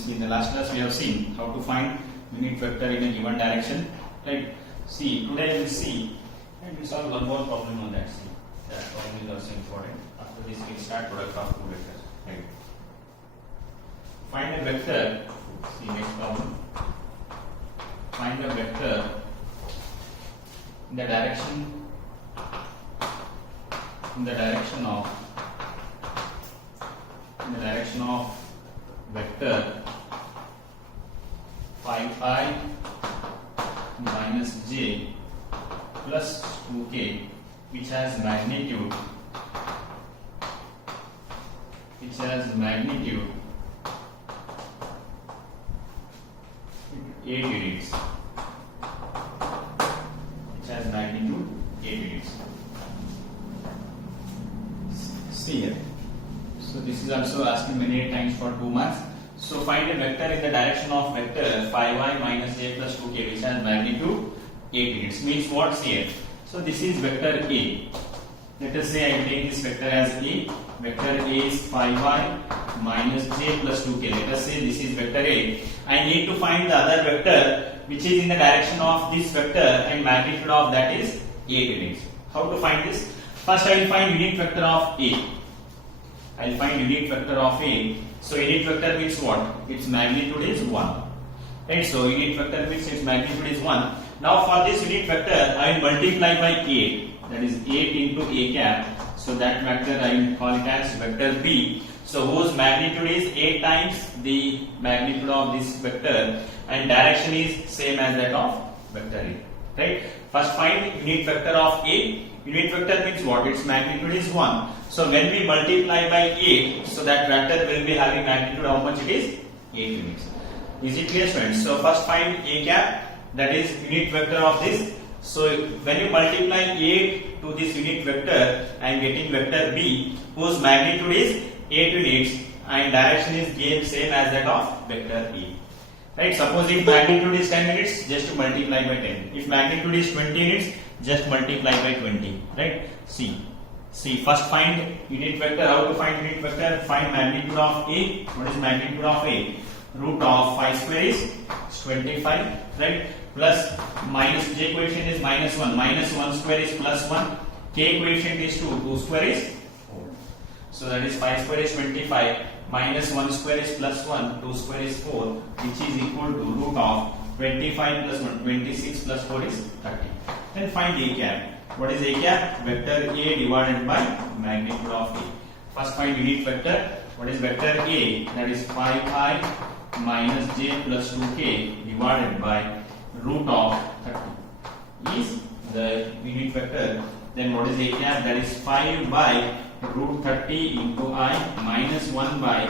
see in the last class we have seen how to find unit vector in a given direction, right? See, today we will see and we solve one more problem on that. See, that problem is also important. After this we will start product of two vectors, right? Find a vector. See, next problem. Find a vector in the direction of vector 5I minus j plus 2k, which has magnitude 8 units. See here. So this is also asking many times for 2 marks. So find a vector in the direction of vector 5y minus j plus 2k, which has magnitude 8 units. Means what? See here. So this is vector A. Let us say I will take this vector as A. Vector A is 5y minus j plus 2k. Let us say this is vector A. I need to find the other vector which is in the direction of this vector and magnitude of that is 8 units. How to find this? First I will find unit vector of A. I will find unit vector of A. So unit vector means what? Its magnitude is 1. Right? So unit vector means its magnitude is 1. Now for this unit vector I will multiply by 8. That is 8 into A cap. So that vector I will call it as vector B. So whose magnitude is 8 times the magnitude of this vector and direction is same as that of vector A. Right? First find unit vector of A. Unit vector means what? Its magnitude is 1. So when we multiply by 8, so that vector will be having magnitude how much it is? 8 units. Is it clear, students? So first find A cap, that is unit vector of this. So when you multiply 8 to this unit vector, I am getting vector B whose magnitude is 8 units and direction is given same as that of vector A. Right? Suppose if magnitude is 10 units, just to multiply by 10. If magnitude is 20 units, just multiply by 20. Right? See, first find unit vector. How to find unit vector? Find magnitude of A. What is magnitude of A? Root of 5 square is 25. Right? Plus minus j coefficient is minus 1. Minus 1 square is plus 1. K coefficient is 2. 2 square is 4. So that is 5 square is 25. Minus 1 square is plus 1, 2 square is 4, which is equal to root of 25 plus 1, 26 plus 4 is 30. Then find A cap. What is A cap? Vector A divided by magnitude of A. First find unit vector. What is vector A? That is 5I minus j plus 2k divided by root of 30 is the unit vector. Then what is A cap? That is 5 by root 30 into I minus 1 by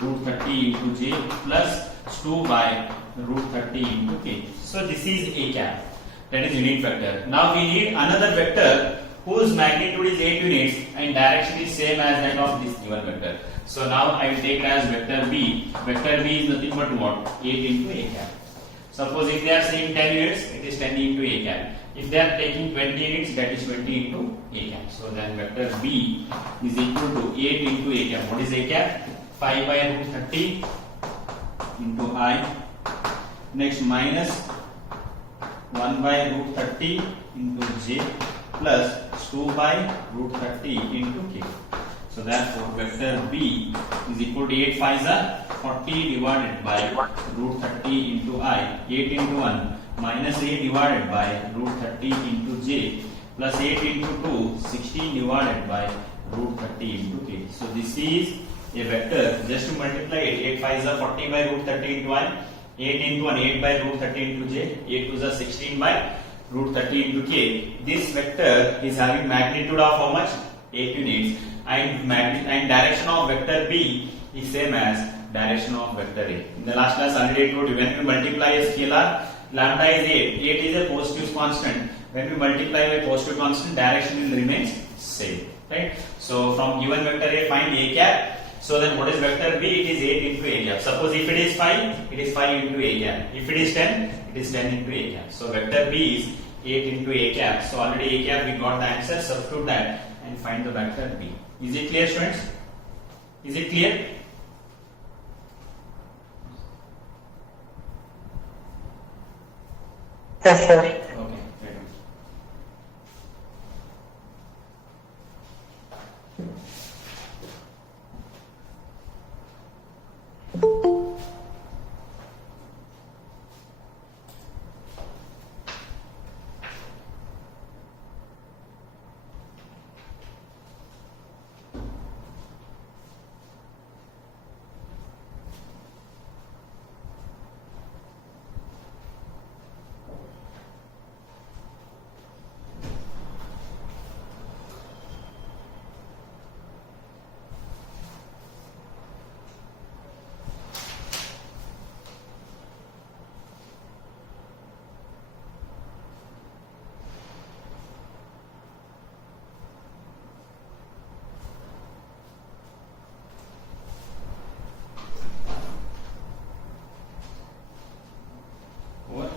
root 30 into j plus 2 by root 30 into k. So this is A cap, that is unit vector. Now we need another vector whose magnitude is 8 units and direction is same as that of this given vector. So now I will take it as vector B. Vector B is nothing but what? 8 into A cap. Suppose if they are saying 10 units, it is 10 into A cap. If they are taking 20 units, that is 20 into A cap. So then vector B is equal to 8 into A cap. What is A cap? 5 by root 30 into I. Next minus 1 by root 30 into j plus 2 by root 30 into k. So therefore vector B is equal to 8 5s are 40 divided by root 30 into I. 8 into 1. Minus 8 divided by root 30 into j plus 8 into 2, 16 divided by root 30 into k. So this is a vector. Just to multiply it, 8 5s are 40 by root 30 into I, 8 into 1, 8 by root 30 into j, 8 2s are 16 by root 30 into k. This vector is having magnitude of how much? 8 units and direction of vector B is same as direction of vector A. In the last class already I told you, when we multiply a scalar, lambda is 8. 8 is a positive constant. When we multiply by positive constant, direction will remain same. Right? So from given vector A, find A cap. So then what is vector B? It is 8 into A cap. Suppose if it is 5, it is 5 into A cap. If it is 10, it is 10 into A cap. So vector B is 8 into A cap. So already A cap we got the answer. Substitute that and find the vector B. Is it clear, students? Is it clear? Yes, sir. Okay, very good. Over.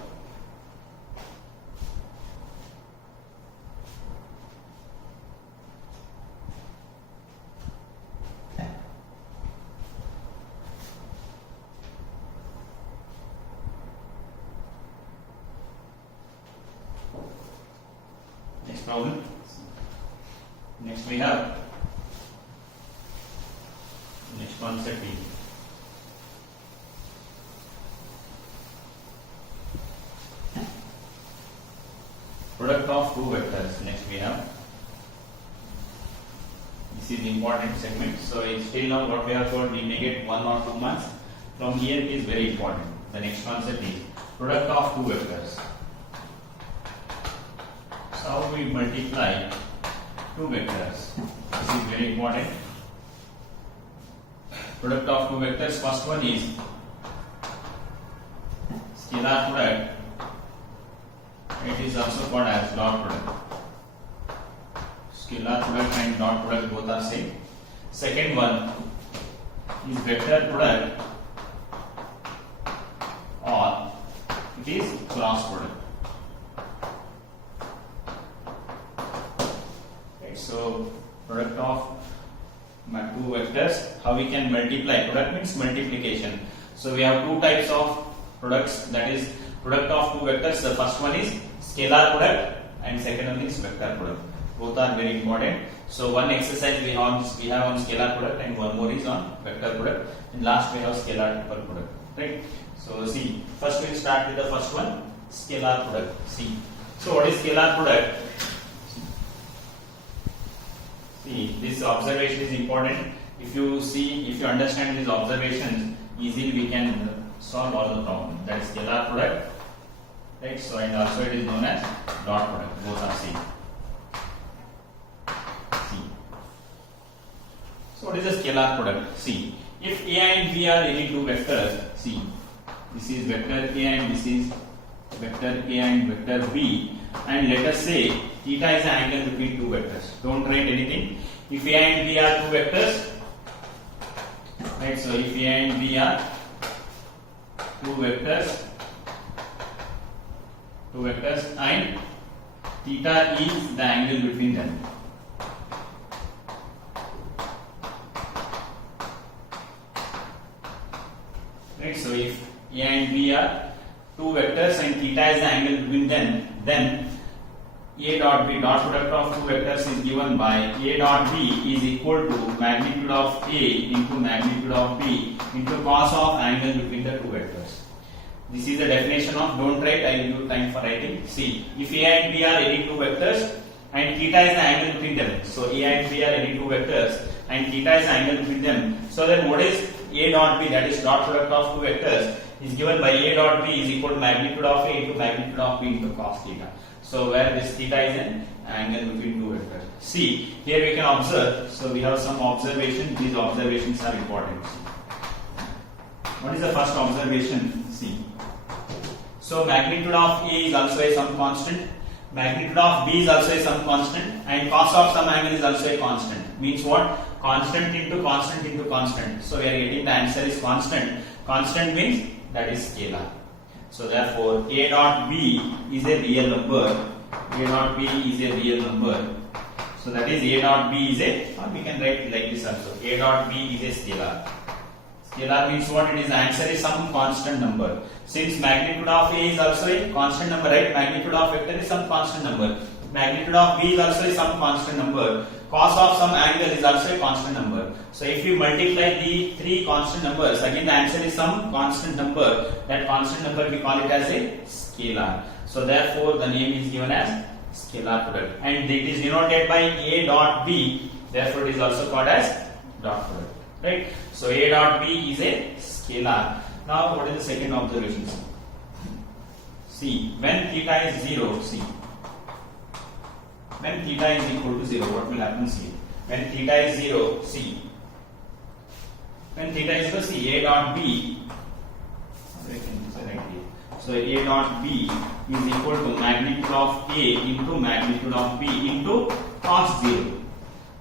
Next problem. Next we have next concept is product of two vectors. Next we have, this is the important segment. So it's still now what we have told, we may get 1 or 2 months. From here it is very important. The next concept is product of two vectors. So how we multiply two vectors? This is very important. Product of two vectors. First one is scalar product. It is also called as dot product. Scalar product and dot product both are same. Second one is vector product, or it is cross product. Okay, so product of two vectors. How we can multiply? Product means multiplication. So we have two types of products, that is product of two vectors. The first one is scalar product and second one is vector product. Both are very important. So one exercise we have on scalar product and one more is on vector product. And last we have scalar triple product. Right? So see, first we will start with the first one, scalar product. See, so what is scalar product? See, this observation is important. If you understand these observations, easily we can solve all the problems. That is scalar product. Right? So and also it is known as dot product. Both are same. See. So what is a scalar product? See, if A and B are any two vectors, see, this is vector A and this is vector A and vector B, and let us say theta is the angle between two vectors. Don't write anything. If A and B are two vectors, right? So if A and B are two vectors and theta is the angle between them. Right? So if A and B are two vectors and theta is the angle between them, then A dot B, dot product of two vectors is given by A dot B is equal to magnitude of A into magnitude of B into cos of angle between the two vectors. This is the definition of, don't write, I will give time for writing. See, if A and B are any two vectors and theta is the angle between them. So A and B are any two vectors and theta is the angle between them. So then what is A dot B, that is dot product of two vectors, is given by A dot B is equal to magnitude of A into magnitude of B into cos theta. So where this theta is an angle between two vectors. See, here we can observe. So we have some observations. These observations are important. What is the first observation? See. So magnitude of A is also a some constant. Magnitude of B is also a some constant. And cos of some angle is also a constant. Means what? Constant into constant into constant. So we are getting the answer is constant. Constant means that is scalar. So therefore A dot B is a real number. A dot B is a real number. So that is A dot B is a, or we can write like this also. A dot B is a scalar. Scalar means what? It is answer is some constant number. Since magnitude of A is also a constant number, right? Magnitude of vector is some constant number. Magnitude of B is also some constant number. Cos of some angle is also a constant number. So if you multiply the three constant numbers, again the answer is some constant number. That constant number we call it as a scalar. So therefore the name is given as scalar product, and it is denoted by A dot B. Therefore it is also called as dot product. Right? So A dot B is a scalar. Now what is the second observation? See, when theta is 0, see. When theta is equal to 0, what will happen? See, when theta is 0, see. When theta is 0, see, A dot B. So A dot B is equal to magnitude of A into magnitude of B into cos 0.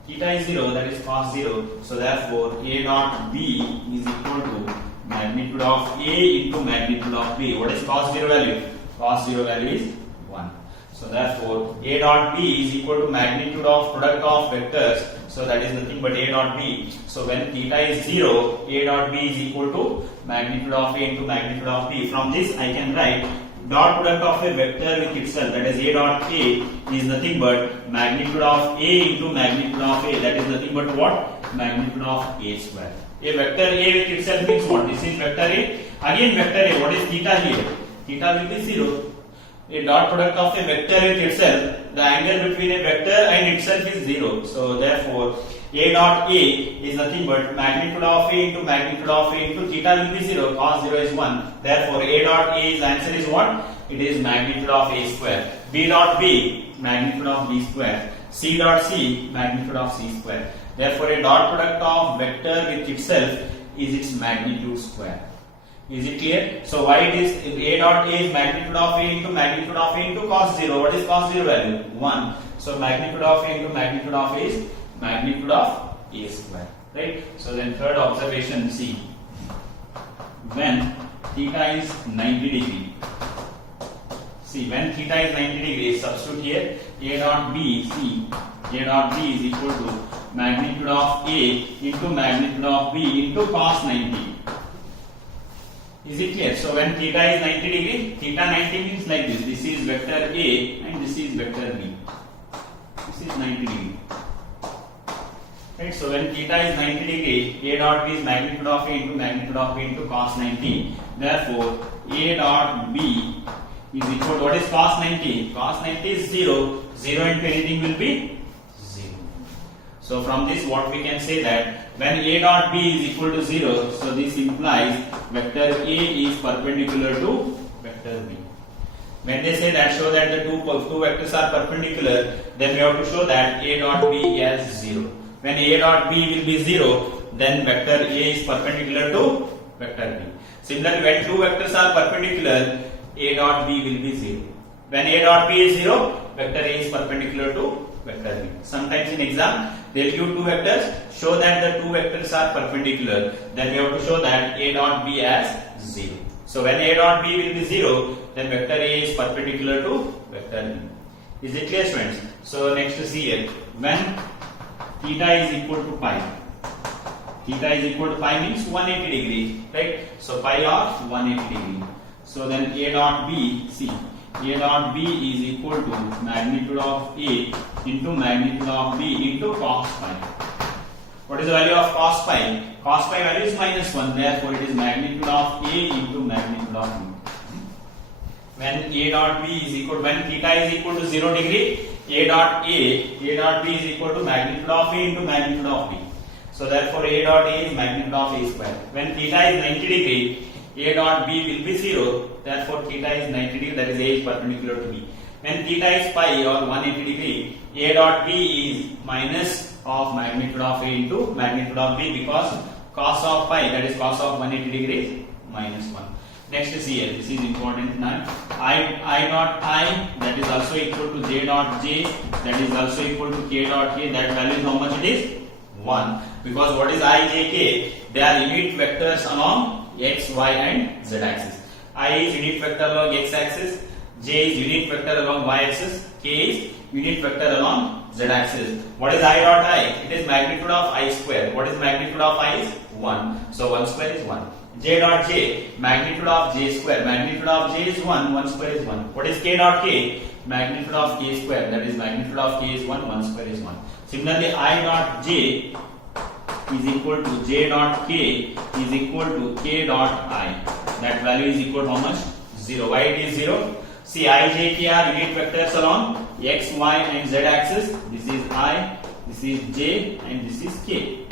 Theta is 0, that is cos 0. So therefore A dot B is equal to magnitude of A into magnitude of B. What is cos 0 value? Cos 0 value is 1. So therefore A dot B is equal to magnitude of product of vectors. So that is nothing but A dot B. So when theta is 0, A dot B is equal to magnitude of A into magnitude of B. From this I can write dot product of a vector with itself, that is A dot A, is nothing but magnitude of A into magnitude of A. That is nothing but what? Magnitude of A square. A vector A with itself means what? This is vector A. Again vector A. What is theta here? Theta will be 0. A dot product of a vector with itself, the angle between a vector and itself is 0. So therefore A dot A is nothing but magnitude of A into magnitude of A into theta will be 0, cos 0 is 1. Therefore A dot A's answer is what? It is magnitude of A square. B dot B, magnitude of B square. C dot C, magnitude of C square. Therefore a dot product of vector with itself is its magnitude square. Is it clear? So why it is A dot A is magnitude of A into magnitude of A into cos 0. What is cos 0 value? 1. So magnitude of A into magnitude of A is magnitude of A square. Right? So then third observation, see. When theta is 90 degree. See, when theta is 90 degree, substitute here A dot B, see. A dot B is equal to magnitude of A into magnitude of B into cos 90. Is it clear? So when theta is 90 degree, theta 90 means like this. This is vector A and this is vector B. This is 90 degree. Right? So when theta is 90 degree, A dot B is magnitude of A into magnitude of B into cos 90. Therefore, A dot B is equal to, what is cos 90? Cos 90 is 0. 0 into anything will be 0. So from this what we can say that when A dot B is equal to 0, so this implies vector A is perpendicular to vector B. When they say that, show that the two vectors are perpendicular, then we have to show that A dot B is 0. When A dot B will be 0, then vector A is perpendicular to vector B. Similarly, when two vectors are perpendicular, A dot B will be 0. When A dot B is 0, vector A is perpendicular to vector B. Sometimes in exam, they will give two vectors, show that the two vectors are perpendicular, then we have to show that A dot B as 0. So when A dot B will be 0, then vector A is perpendicular to vector B. Is it clear, students? So next to see here, when theta is equal to pi. Theta is equal to pi means 180 degree, right? So pi of 180 degree. So then A dot B, see, A dot B is equal to magnitude of A into magnitude of B into cos pi. What is the value of cos pi? Cos pi value is -1. Therefore, it is magnitude of A into magnitude of B. When A dot B is equal, when theta is equal to 0 degree, A dot B is equal to magnitude of A into magnitude of B. So therefore, A dot A is magnitude of A square. When theta is 90 degree, A dot B will be 0. Therefore, theta is 90 degree, that is A is perpendicular to B. When theta is pi or 180 degree, A dot B is minus of magnitude of A into magnitude of B, because cos of pi, that is cos of 180 degree, is -1. Next is here, this is important now. I dot I, that is also equal to J dot J, that is also equal to K dot K. That value is how much it is? 1. Because what is I, J, K? They are unit vectors along X, Y and Z axis. I is unit vector along X axis, J is unit vector along y axis, K is unit vector along z axis. What is I dot I? It is magnitude of I square. What is magnitude of I is 1. So 1 square is 1. J dot J, magnitude of J square. Magnitude of J is 1, 1 square is 1. What is K dot K? Magnitude of K square. That is magnitude of K is 1, 1 square is 1. Similarly, I dot J is equal to J dot K is equal to K dot I. That value is equal to how much? 0. Why it is 0? See, I, J, K are unit vectors along x, y and z axis. This is I, this is J and this is K.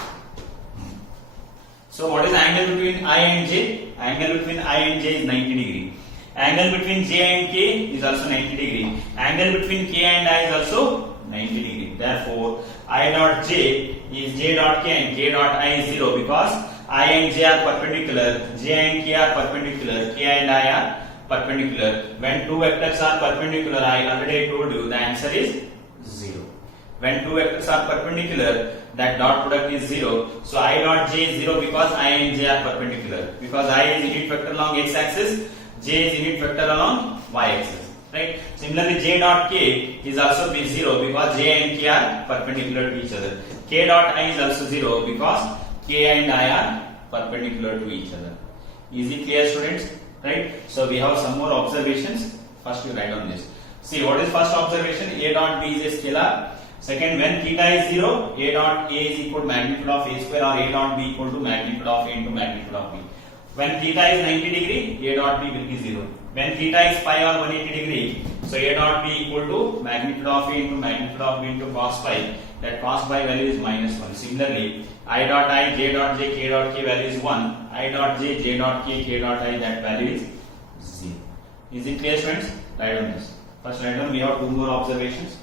So what is the angle between I and J? Angle between I and J is 90 degree. Angle between J and K is also 90 degree. Angle between K and I is also 90 degree. Therefore, I dot J is J dot K and K dot I is 0 because I and J are perpendicular, J and K are perpendicular, K and I are perpendicular. When two vectors are perpendicular, I already told you the answer is 0. When two vectors are perpendicular, that dot product is 0. So I dot J is 0 because I and J are perpendicular. Because I is unit vector along x axis, J is unit vector along y axis. Right? Similarly, J dot K is also 0 because J and K are perpendicular to each other. K dot I is also 0 because K and I are perpendicular to each other. Is it clear, students? Right? So we have some more observations. First you write on this. See, what is first observation? A dot B is a scalar. Second, when theta is 0, A dot A is equal to magnitude of A square or A dot B equal to magnitude of A into magnitude of B. When theta is 90 degree, A dot B will be 0. When theta is pi or 180 degree, so A dot B equal to magnitude of A into magnitude of B into cos pi. That cos pi value is minus 1. Similarly, I dot I, J dot J, K dot K value is 1. I dot J, J dot K, K dot I, that value is 0. Is it clear, friends? Write on this. First write down, we have two more observations.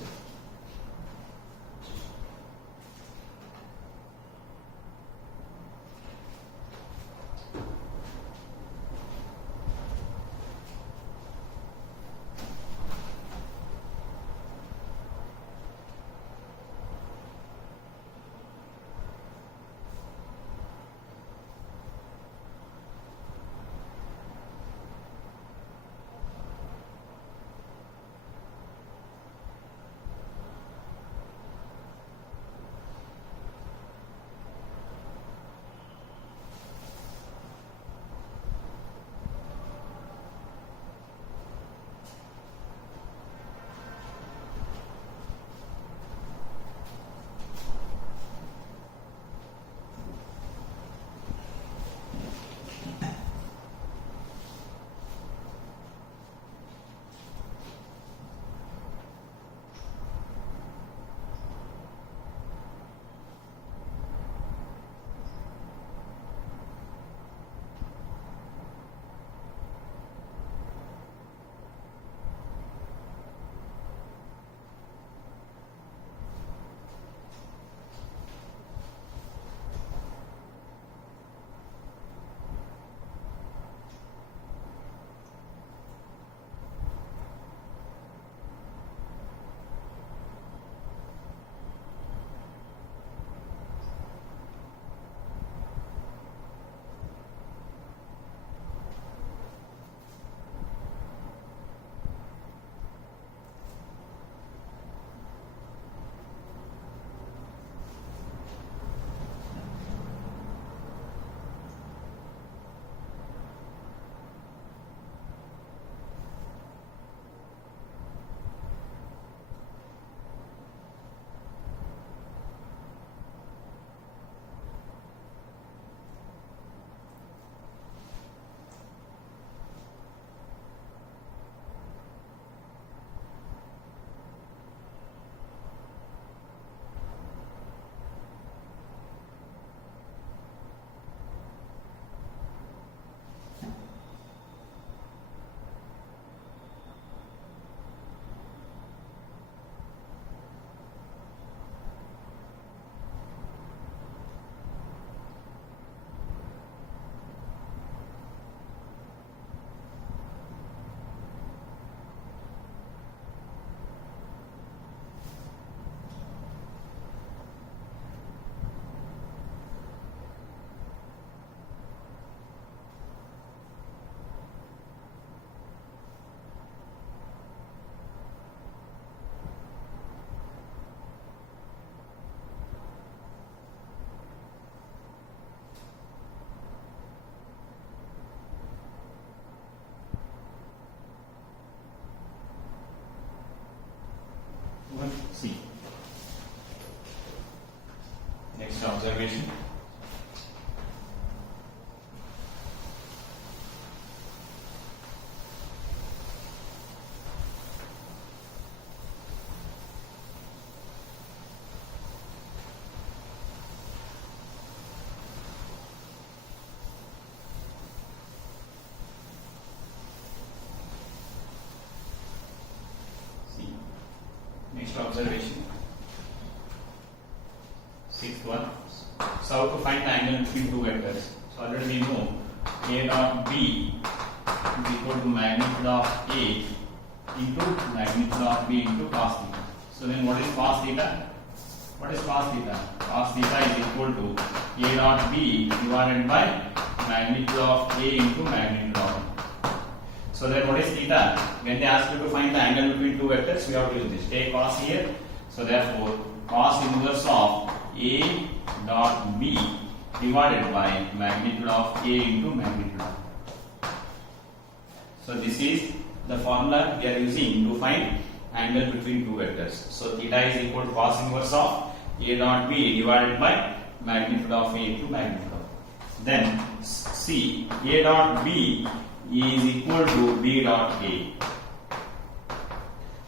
observation. Next observation, sixth one. So how to find the angle between two vectors? So already we know A dot B is equal to magnitude of A into magnitude of B into cos theta. So then what is cos theta? What is cos theta? Cos theta is equal to A dot B divided by magnitude of A into magnitude of B. So then what is theta? When they ask you to find the angle between two vectors, we have to use this. Take cos here. So therefore, cos inverse of A dot B divided by magnitude of A into magnitude of B. So this is the formula we are using to find angle between two vectors. So theta is equal to cos inverse of A dot B divided by magnitude of A into magnitude of B. Then C, A dot B is equal to B dot A.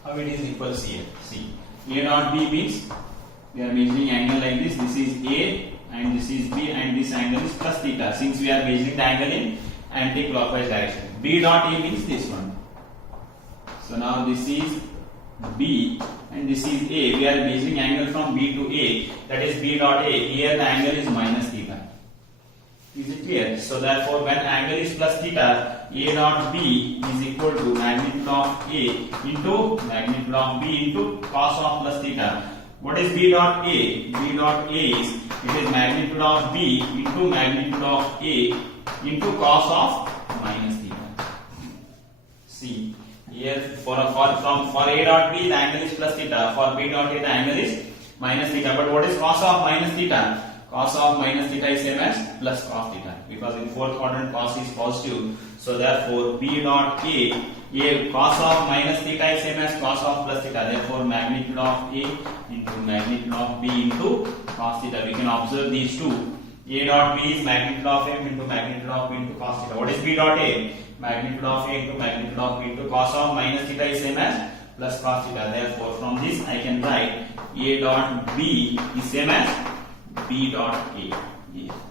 How it is equals here? See, A dot B means we are measuring angle like this. This is A and this is B and this angle is plus theta. Since we are measuring the angle in anti-clockwise direction. B dot A means this one. So now this is B and this is A. We are measuring angle from B to A. That is B dot A. Here the angle is minus theta. Is it clear? So therefore, when angle is plus theta, A dot B is equal to magnitude of A into magnitude of B into cos of plus theta. What is B dot A? B dot A is magnitude of B into magnitude of A into cos of minus theta. See here for A dot B the angle is plus theta. For B dot A the angle is minus theta. But what is cos of minus theta? Cos of minus theta is same as plus cos theta, because in fourth quadrant cos is positive. So therefore B dot A cos of minus theta is same as cos of plus theta. Therefore magnitude of A into magnitude of B into cos theta. We can observe these two. A dot B is magnitude of M into magnitude of B into cos theta. What is B dot A? Magnitude of A into magnitude of B into cos of minus theta is same as plus cos theta. Therefore from this I can write A dot B is same as B dot A.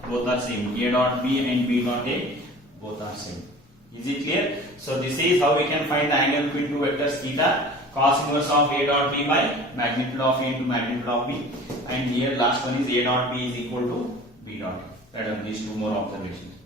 Both are same. A dot B and B dot A both are same. Is it clear? So this is how we can find the angle between two vectors theta. Cos inverse of A dot B by magnitude of A into magnitude of B. And here last one is A dot B is equal to B dot A. Let us these two more observations.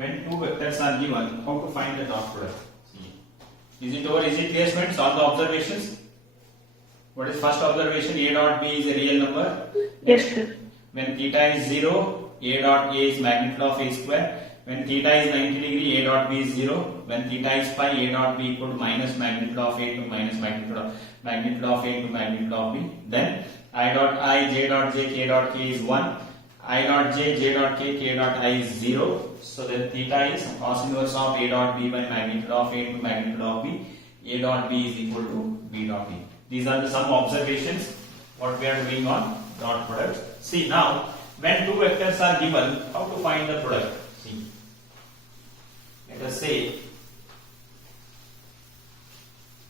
when two vectors are given, how to find the dot product? See. Is it over? Is it clear, students? All the observations. What is first observation? A dot B is a real number. Yes, sir. When theta is 0, A dot A is magnitude of A square. When theta is 90 degree, A dot B is 0. When theta is pi, A dot B equal to minus magnitude of A to minus magnitude of A to magnitude of B. Then I dot I, J dot J, K dot K is 1. I dot J, J dot K, K dot I is 0. So then theta is cos inverse of A dot B by magnitude of A to magnitude of B. A dot B is equal to B dot B. These are the some observations what we are doing on dot product. See now, when two vectors are given, how to find the product? See, let us say,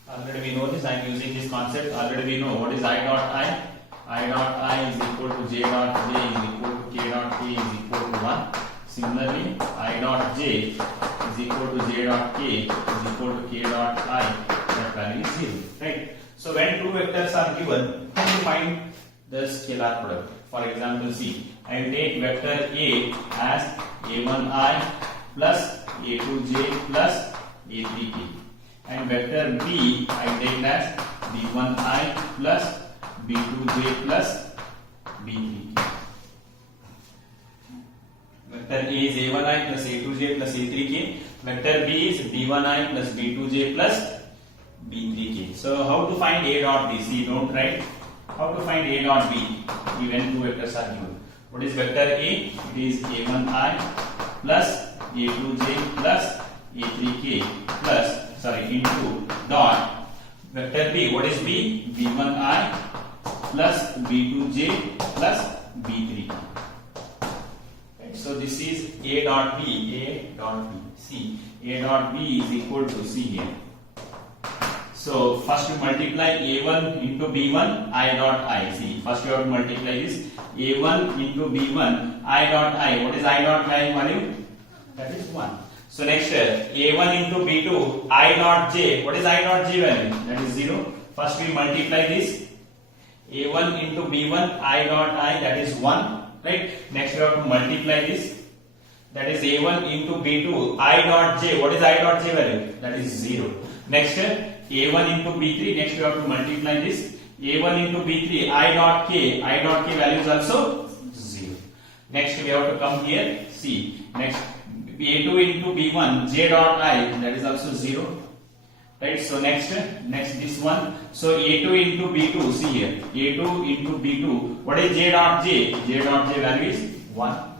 already we know this, I am using this concept, already we know what is I dot I. I dot I is equal to J dot J is equal to K dot K is equal to 1. Similarly, I dot J is equal to J dot K is equal to K dot I, that value is 0, right? So when two vectors are given, how to find the scalar product? For example, see, I will take vector A as A1I plus A2J plus A3K, and vector B I take as B1I plus B2J plus B3K. Vector A is A1I plus A2J plus A3K. Vector B is B1I plus B2J plus B3K. So how to find A dot B? See, don't write. How to find A dot B when two vectors are given? What is vector A? It is A1I plus A2J plus A3K plus, into dot. Vector B, what is B? B1I plus B2J plus B3K. Right, so this is A dot B. A dot B. See, A dot B is equal to, see here. So first you multiply A1 into B1 I dot I. See, first you have to multiply this A1 into B1 I dot I. What is I dot I value? That is 1. So next A1 into B2 I dot J. What is I dot J value? That is 0. First we multiply this A1 into B1 I dot I, that is 1. Right? Next we have to multiply this. That is A1 into B2 I dot J. What is I dot J value? That is 0. Next A1 into B3. Next we have to multiply this. A1 into B3 I dot K. I dot K value is also 0. Next we have to come here. See. Next A2 into B1 J dot I, that is also 0. Right? So next this one. So A2 into B2. See here. A2 into B2. What is J dot J? J dot J value is 1.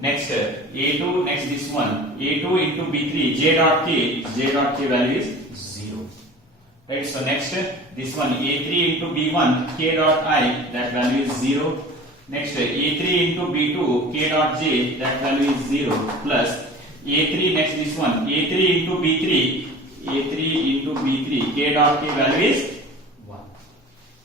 Next A2. Next this one. A2 into B3 J dot K. J dot K value is 0. Right? So next this one. A3 into B1 K dot I. That value is 0. Next A3 into B2 K dot J. That value is 0. Plus A3. Next this one. A3 into B3. A3 into B3 K dot K value is 1.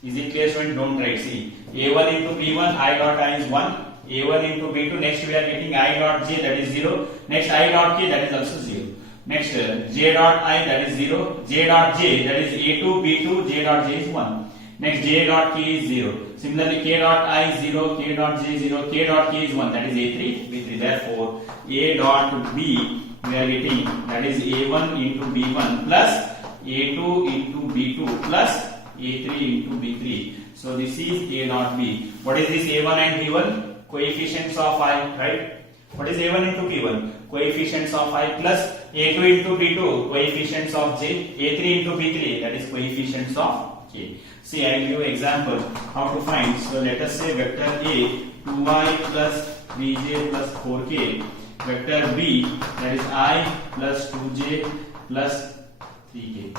Is it clear, student? Don't write. See, A1 into B1 I dot I is 1. A1 into B2. Next we are getting I dot J, that is 0. Next I dot K, that is also 0. Next J dot I, that is 0. J dot J, that is A2 B2 J dot J is 1. Next J dot K is 0. Similarly K dot I is 0. K dot J is 0. K dot K is 1. That is A3 B3. Therefore A dot B we are getting, that is A1 into B1 plus A2 into B2 plus A3 into B3. So this is A dot B. What is this A1 and B1? Coefficients of I, right? What is A1 into B1? Coefficients of I plus A2 into B2, coefficients of J, A3 into B3, that is coefficients of K. See, I will give you example how to find. So let us say vector A 2I plus 3J plus 4K. Vector B, that is I plus 2J plus 3K.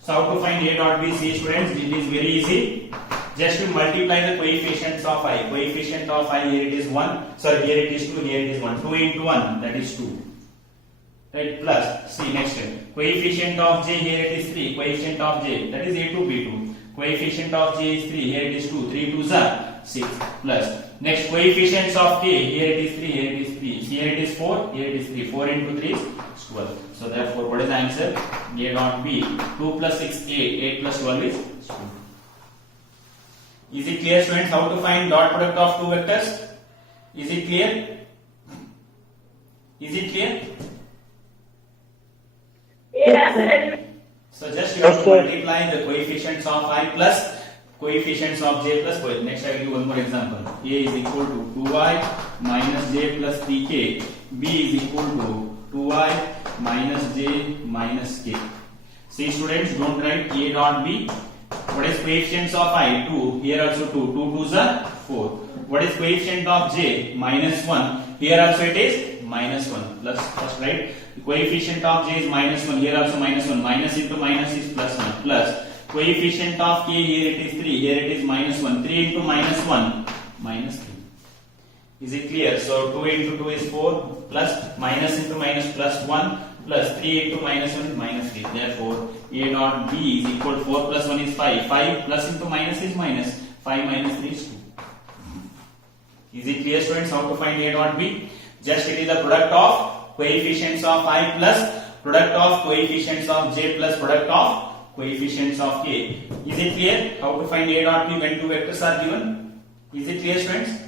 So how to find A dot B? See, students, it is very easy. Just to multiply the coefficients of I. Coefficient of I, here it is 1. Sorry, here it is 2, here it is 1. 2 into 1, that is 2. Right? Plus, see next. Coefficient of J, here it is 3. Coefficient of J, that is A2, B2. Coefficient of J is 3, here it is 2. 3 2s are 6. Plus, next coefficients of K, here it is 3, here it is 3. Here it is 4, here it is 3. 4 into 3 is 12. So therefore, what is the answer? A dot B. 2 plus 6, 8. 8 plus 12 is 2. Is it clear, students, how to find dot product of two vectors? Is it clear? Is it clear? Yes. So just you have to multiply the coefficients of I plus coefficients of j plus y. Next I will give one more example. A is equal to 2y minus j plus 3k. B is equal to 2y minus j minus k. See students, don't write A dot B. What is coefficients of I? 2. Here also 2. 2 2s are 4. What is coefficient of j? Minus 1. Here also it is minus 1. Plus first right. The coefficient of j is minus 1. Here also minus 1. Minus into minus is plus 1. Plus coefficient of k, here it is 3. Here it is minus 1. 3 into minus 1. Minus 3. Is it clear? So 2 into 2 is 4. Plus minus into minus plus 1. Plus 3 into minus 1 is minus 3. Therefore, A dot B is equal to 4 plus 1 is 5. 5 plus into minus is minus. 5 minus 3 is 2. Is it clear students how to find A dot B? Just it is the product of coefficients of I plus product of coefficients of j plus product of coefficients of k. Is it clear how to find A dot B when two vectors are given? Is it clear students?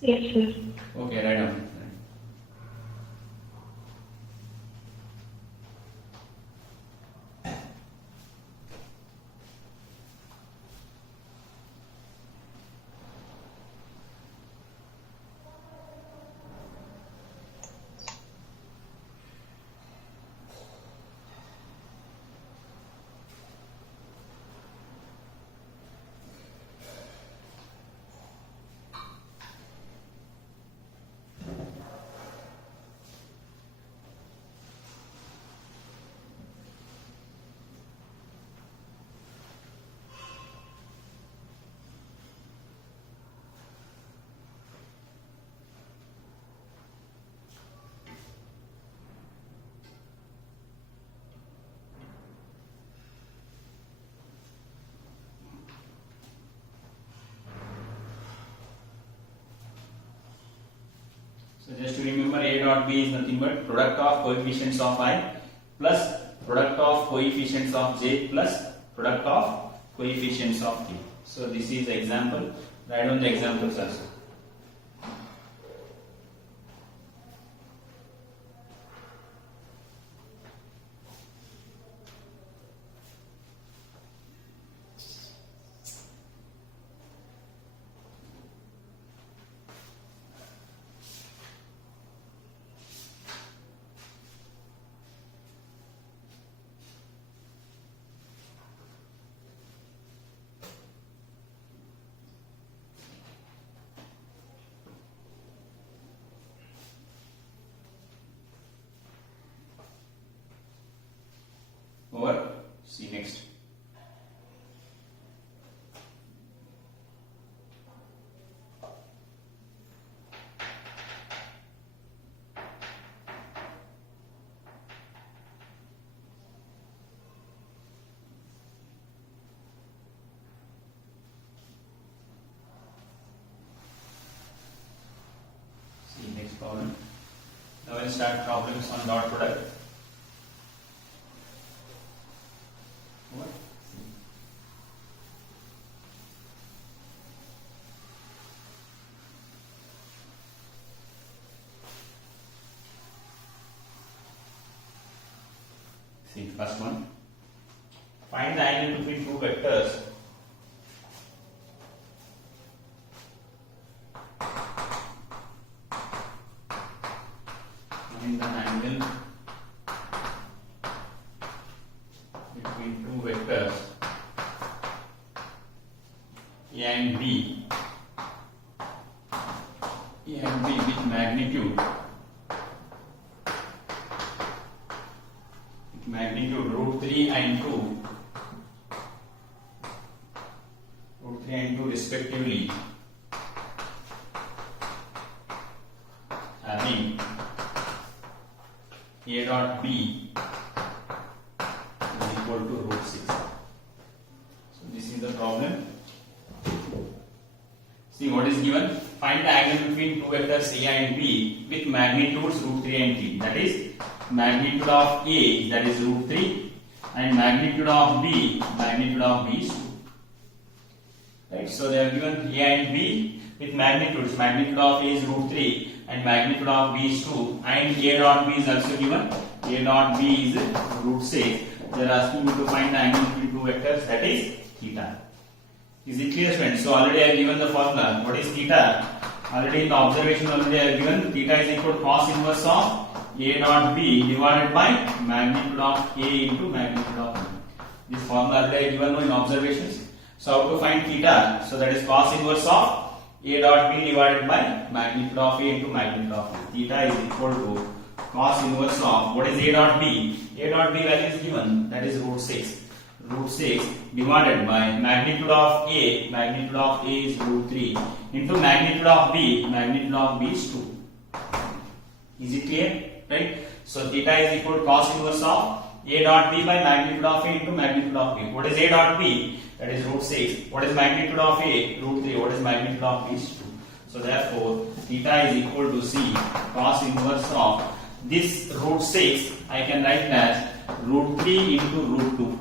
Yes, sir. Okay, write down. So just to remember, A dot B is nothing but product of coefficients of I plus product of coefficients of j plus product of coefficients of k. So this is example. Write down the examples also. Over. See next. See next problem. Now we'll start problems on dot product. See first one. Find the angle between two vectors. Find the angle between two vectors A and B. A and B with magnitude root 3 and 2 respectively, having A dot B is equal to root 6. So this is the problem. See what is given. Find the angle between two vectors A and B with magnitudes root 3 and 3. That is magnitude of A, that is root 3, and magnitude of B is 2. Right? So they have given A and B with magnitudes. Magnitude of A is root 3 and magnitude of b is 2 and a dot b is also given. A dot b is root 6. They are asking me to find the angle between two vectors, that is theta. Is it clear, friends? So already I have given the formula. What is theta? Already in the observation already I have given theta is equal to cos inverse of a dot b divided by magnitude of a into magnitude of b. This formula already I have given in observations. So how to find theta? So that is cos inverse of a dot b divided by magnitude of a into magnitude of b. Theta is equal to cos inverse of, what is a dot b? A dot b value is given, that is root 6. Root 6 divided by magnitude of a is root 3 into magnitude of b is 2. Is it clear? Right? So theta is equal to cos inverse of a dot b by magnitude of a into magnitude of b. What is a dot b? That is root 6. What is magnitude of a? Root 3. What is magnitude of b is 2. So therefore theta is equal to c cos inverse of this root 6 I can write as root 3 into root 2.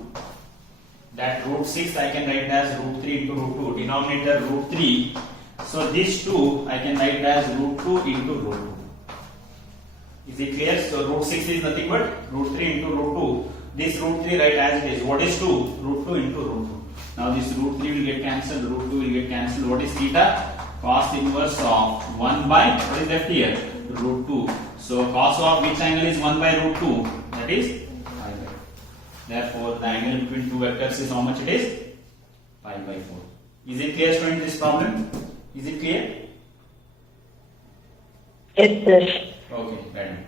That root 6 I can write as root 3 into root 2. Denominator root 3. So this 2 I can write as root 2 into root 2. Is it clear? So root 6 is nothing but root 3 into root 2. This root 3 write as it is. What is 2? Root 2 into root 2. Now this root 3 will get cancelled. Root 2 will get cancelled. What is theta? Cos inverse of 1 by, what is left here? Root 2. So cos of which angle is 1 by root 2? That is pi by 4. Therefore the angle between two vectors is how much it is? Pi by 4. Is it clear, student, this problem? Is it clear? Yes, sir. Okay, right.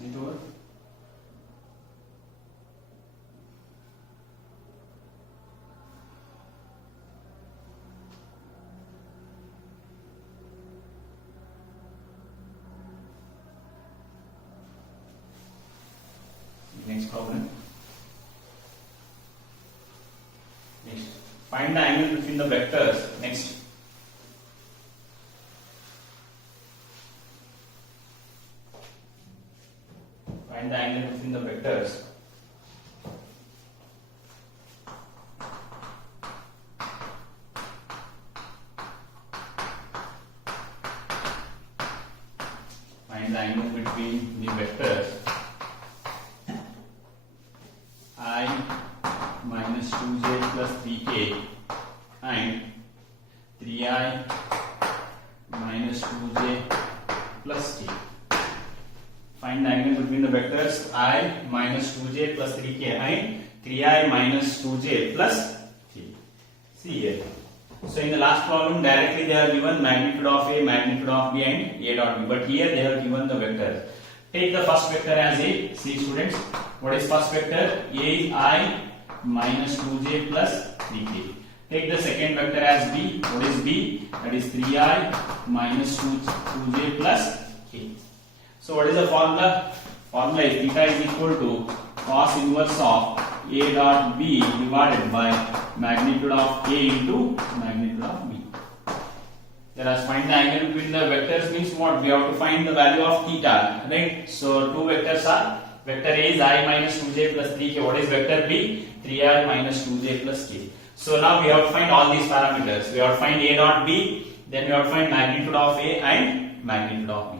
Is it over? Next problem. Next. Find the angle between the vectors. Next. Find the angle between the vectors. Find the angle between the vectors I minus 2j plus 3k and 3i minus 2j plus k. Find the angle between the vectors I minus 2j plus 3k and 3i minus 2j plus k. See here. So in the last problem directly they have given magnitude of a, magnitude of b and a dot b. But here they have given the vectors. Take the first vector as a. See students, what is first vector? A is I minus 2j plus 3k. Take the second vector as b. What is b? That is 3i minus 2j plus k. So what is the formula? Formula is theta is equal to cos inverse of a dot b divided by magnitude of a into magnitude of b. Let us find the angle between the vectors means what? We have to find the value of theta, right? So two vectors are, vector A is I minus 2j plus 3k. What is vector B? 3i minus 2j plus k. So now we have to find all these parameters. We have to find a dot b, then we have to find magnitude of a and magnitude of b.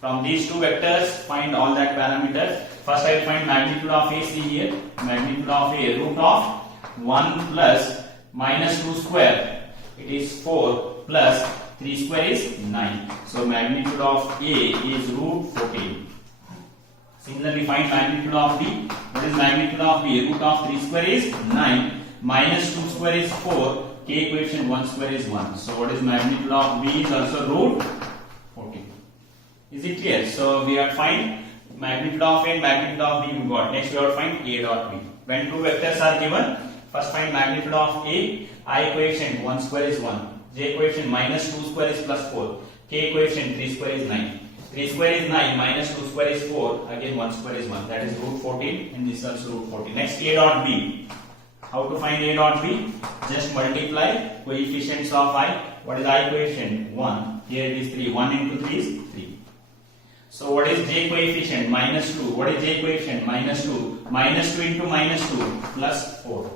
From these two vectors, find all that parameters. First I will find magnitude of a. See here, magnitude of a, root of 1 plus minus 2 square. It is 4 plus 3 square is 9. So magnitude of a is root 14. Similarly, find magnitude of b. What is magnitude of b? Root of 3 square is 9. Minus 2 square is 4. K coefficient 1 square is 1. So what is magnitude of b is also root 14. Is it clear? So we have to find magnitude of A and magnitude of B we got. Next we have to find A dot B. When two vectors are given, first find magnitude of A. I coefficient 1 square is 1. J coefficient minus 2 square is plus 4. K coefficient 3 square is 9. 3 square is 9 minus 2 square is 4. Again 1 square is 1. That is root 14 and this is also root 14. Next A dot B. How to find A dot B? Just multiply coefficients of I. What is I coefficient? 1. Here it is 3. 1 into 3 is 3. So what is J coefficient? Minus 2. What is J coefficient? Minus 2. Minus 2 into minus 2 plus 4.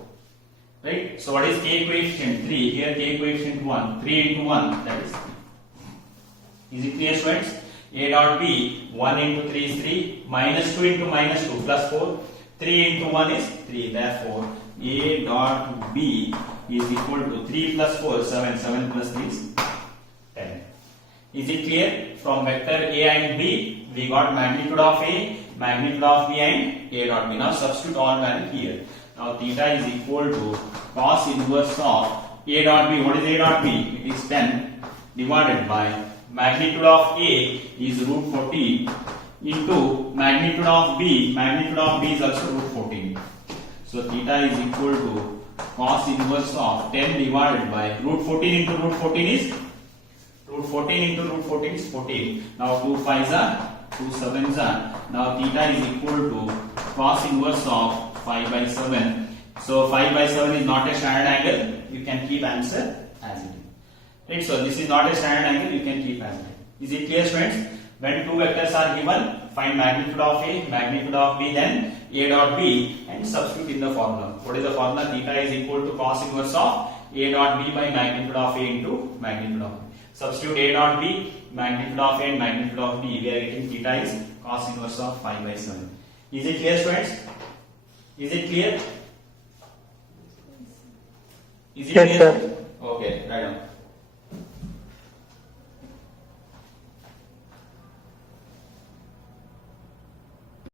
Right? So what is K coefficient? 3. Here K coefficient 1. 3 into 1, that is 3. Is it clear, students? A dot B, 1 into 3 is 3. Minus 2 into minus 2 plus 4. 3 into 1 is 3. Therefore, A dot B is equal to 3 plus 4, 7. 7 plus 3 is 10. Is it clear? From vector A and B, we got magnitude of A, magnitude of B and A dot B. Now substitute all value here. Now theta is equal to cos inverse of A dot B. What is A dot B? It is 10 divided by magnitude of A is root 14 into magnitude of B. Magnitude of B is also root 14. So theta is equal to cos inverse of 10 divided by root 14 into root 14 is root 14 into root 14 is 14. Now 2 5s are 2 7s are. Now theta is equal to cos inverse of 5 by 7. So 5 by 7 is not a standard angle. You can keep answer as it is. Right, so this is not a standard angle, you can keep as it is. Is it clear, students? When two vectors are given, find magnitude of A, magnitude of B, then A dot B and substitute in the formula. What is the formula? Theta is equal to cos inverse of A dot B by magnitude of A into magnitude of B. Substitute A dot B, magnitude of A and magnitude of B. We are getting theta is cos inverse of 5 by 7. Is it clear, students? Is it clear? Is it Yes, clear? sir. Okay, right on.